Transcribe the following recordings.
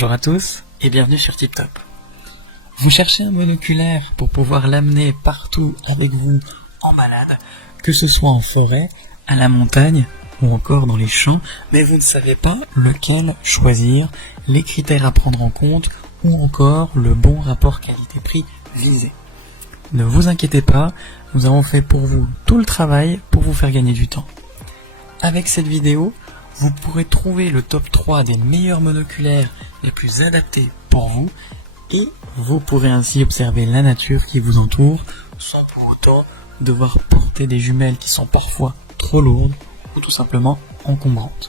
Bonjour à tous et bienvenue sur TipTop. Vous cherchez un monoculaire pour pouvoir l'amener partout avec vous en balade, que ce soit en forêt, à la montagne ou encore dans les champs, mais vous ne savez pas lequel choisir, les critères à prendre en compte ou encore le bon rapport qualité-prix visé. Ne vous inquiétez pas, nous avons fait pour vous tout le travail pour vous faire gagner du temps. Avec cette vidéo, vous pourrez trouver le top 3 des meilleurs monoculaires les plus adaptés pour vous et vous pourrez ainsi observer la nature qui vous entoure sans pour autant devoir porter des jumelles qui sont parfois trop lourdes ou tout simplement encombrantes.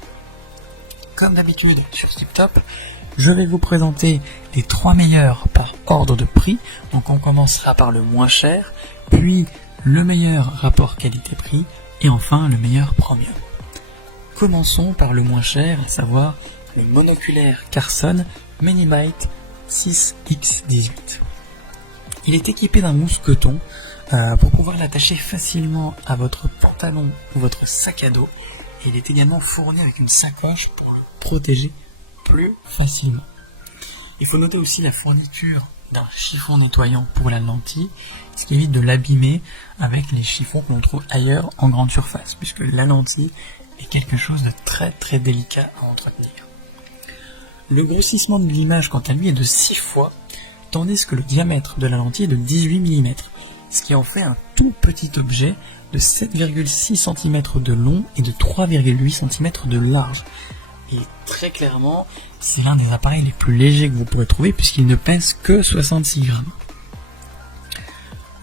Comme d'habitude sur TipTop, je vais vous présenter les 3 meilleurs par ordre de prix. Donc on commencera par le moins cher, puis le meilleur rapport qualité-prix et enfin le meilleur premium. Commençons par le moins cher, à savoir le monoculaire Carson Minibite 6X18. Il est équipé d'un mousqueton pour pouvoir l'attacher facilement à votre pantalon ou votre sac à dos. Et il est également fourni avec une sacoche pour le protéger plus facilement. Il faut noter aussi la fourniture d'un chiffon nettoyant pour la lentille, ce qui évite de l'abîmer avec les chiffons que l'on trouve ailleurs en grande surface, puisque la lentille est quelque chose de très très délicat à entretenir. Le grossissement de l'image quant à lui est de 6 fois, tandis que le diamètre de la lentille est de 18 mm, ce qui en fait un tout petit objet de 7,6 cm de long et de 3,8 cm de large. Et très clairement, c'est l'un des appareils les plus légers que vous pourrez trouver puisqu'il ne pèse que 66 grammes.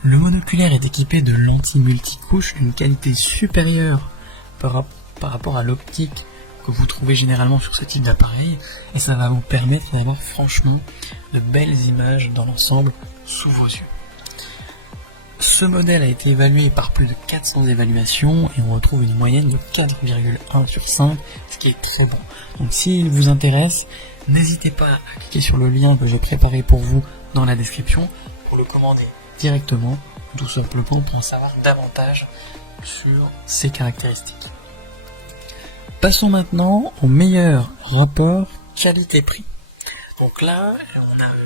Le monoculaire est équipé de lentilles multicouches d'une qualité supérieure par rapport à l'optique que vous trouvez généralement sur ce type d'appareil, et ça va vous permettre d'avoir franchement de belles images dans l'ensemble sous vos yeux. Ce modèle a été évalué par plus de 400 évaluations et on retrouve une moyenne de 4,1 sur 5, ce qui est très bon. Donc s'il vous intéresse, n'hésitez pas à cliquer sur le lien que j'ai préparé pour vous dans la description pour le commander directement, tout simplement pour en savoir davantage sur ses caractéristiques. Passons maintenant au meilleur rapport qualité-prix. Donc là,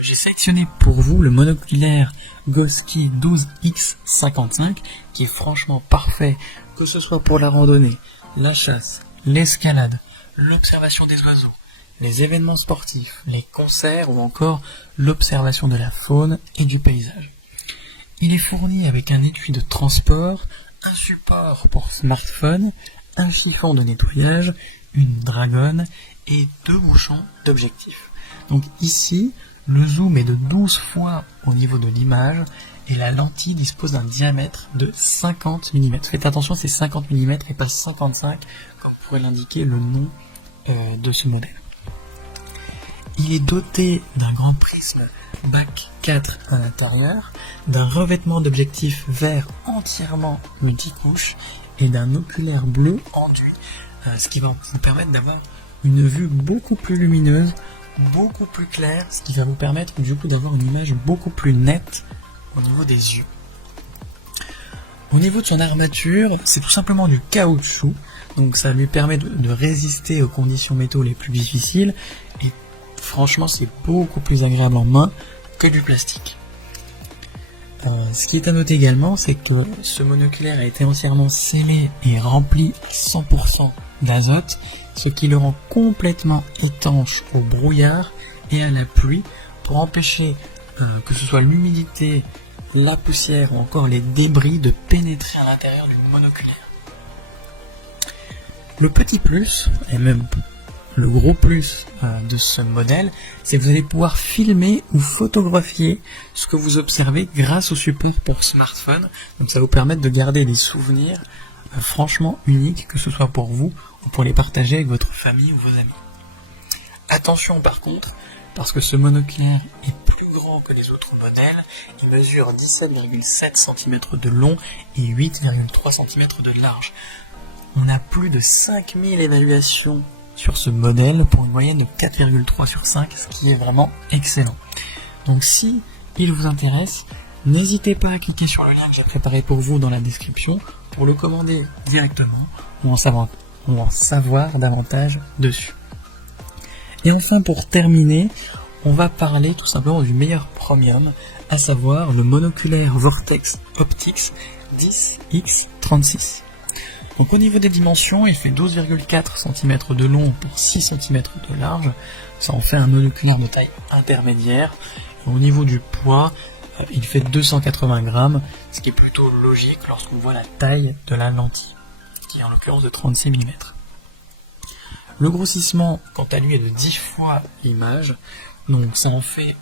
j'ai sélectionné pour vous le monoculaire Goski 12X55 qui est franchement parfait, que ce soit pour la randonnée, la chasse, l'escalade, l'observation des oiseaux, les événements sportifs, les concerts ou encore l'observation de la faune et du paysage. Il est fourni avec un étui de transport, un support pour smartphone, un chiffon de nettoyage, une dragonne et 2 bouchons d'objectif. Donc ici, le zoom est de 12 fois au niveau de l'image et la lentille dispose d'un diamètre de 50 mm. Faites attention, c'est 50 mm et pas 55 comme pourrait l'indiquer le nom de ce modèle. Il est doté d'un grand prisme bac 4 à l'intérieur, d'un revêtement d'objectif vert entièrement multicouche et d'un oculaire bleu enduit, ce qui va vous permettre d'avoir une vue beaucoup plus lumineuse, beaucoup plus claire, ce qui va vous permettre du coup d'avoir une image beaucoup plus nette au niveau des yeux. Au niveau de son armature, c'est tout simplement du caoutchouc, donc ça lui permet de résister aux conditions météo les plus difficiles et franchement c'est beaucoup plus agréable en main que du plastique. Ce qui est à noter également, c'est que ce monoculaire a été entièrement scellé et rempli à 100% d'azote, ce qui le rend complètement étanche au brouillard et à la pluie pour empêcher que ce soit l'humidité, la poussière ou encore les débris de pénétrer à l'intérieur du monoculaire. Le petit plus, et même le gros plus de ce modèle, c'est que vous allez pouvoir filmer ou photographier ce que vous observez grâce au support pour smartphone. Donc ça va vous permettre de garder des souvenirs franchement uniques, que ce soit pour vous ou pour les partager avec votre famille ou vos amis. Attention par contre, parce que ce monoculaire est plus grand que les autres modèles, il mesure 17,7 cm de long et 8,3 cm de large. On a plus de 5000 évaluations sur ce modèle pour une moyenne de 4,3 sur 5, ce qui est vraiment excellent. Donc si il vous intéresse, n'hésitez pas à cliquer sur le lien que j'ai préparé pour vous dans la description pour le commander directement ou en savoir davantage dessus. Et enfin, pour terminer, on va parler tout simplement du meilleur premium, à savoir le monoculaire Vortex Optics 10X36. Donc au niveau des dimensions, il fait 12,4 cm de long pour 6 cm de large. Ça en fait un monoculaire de taille intermédiaire. Et au niveau du poids, il fait 280 grammes, ce qui est plutôt logique lorsqu'on voit la taille de la lentille, qui est en l'occurrence de 36 mm. Le grossissement, quant à lui, est de 10 fois l'image. Donc ça en fait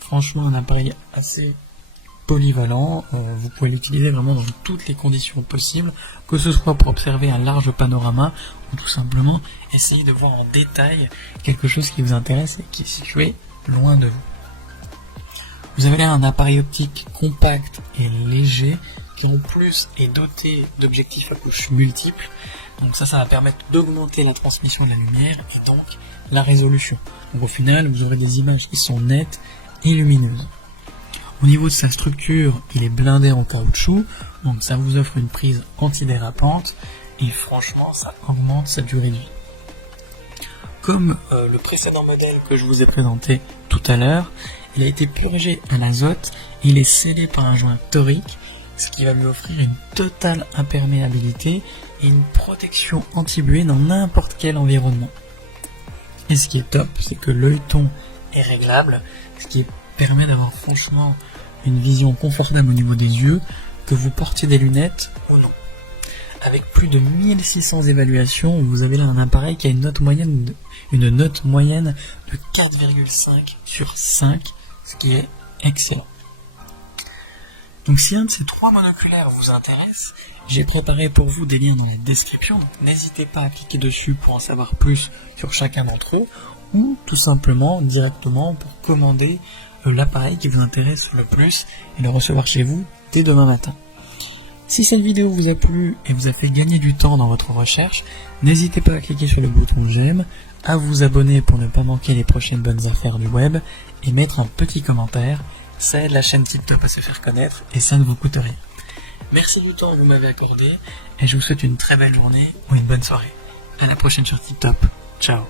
franchement un appareil assez polyvalent. Vous pouvez l'utiliser vraiment dans toutes les conditions possibles, que ce soit pour observer un large panorama ou tout simplement essayer de voir en détail quelque chose qui vous intéresse et qui est situé loin de vous. Vous avez là un appareil optique compact et léger qui en plus est doté d'objectifs à couches multiples. Donc ça va permettre d'augmenter la transmission de la lumière et donc la résolution. Donc au final, vous aurez des images qui sont nettes et lumineuses. Au niveau de sa structure, il est blindé en caoutchouc, donc ça vous offre une prise antidérapante et franchement, ça augmente sa durée de vie. Comme le précédent modèle que je vous ai présenté tout à l'heure, il a été purgé à l'azote et il est scellé par un joint torique, ce qui va lui offrir une totale imperméabilité et une protection anti-buée dans n'importe quel environnement. Et ce qui est top, c'est que l'œilleton est réglable, ce qui permet d'avoir franchement une vision confortable au niveau des yeux, que vous portiez des lunettes ou non. Avec plus de 1600 évaluations, vous avez là un appareil qui a une note moyenne de 4,5 sur 5, ce qui est excellent. Donc si un de ces 3 monoculaires vous intéresse, j'ai préparé pour vous des liens dans les descriptions. N'hésitez pas à cliquer dessus pour en savoir plus sur chacun d'entre eux, ou tout simplement directement pour commander l'appareil qui vous intéresse le plus et le recevoir chez vous dès demain matin. Si cette vidéo vous a plu et vous a fait gagner du temps dans votre recherche, n'hésitez pas à cliquer sur le bouton j'aime, à vous abonner pour ne pas manquer les prochaines bonnes affaires du web et mettre un petit commentaire. Ça aide la chaîne TipTop à se faire connaître et ça ne vous coûte rien. Merci du temps que vous m'avez accordé et je vous souhaite une très belle journée ou une bonne soirée. À la prochaine sur TipTop. Ciao.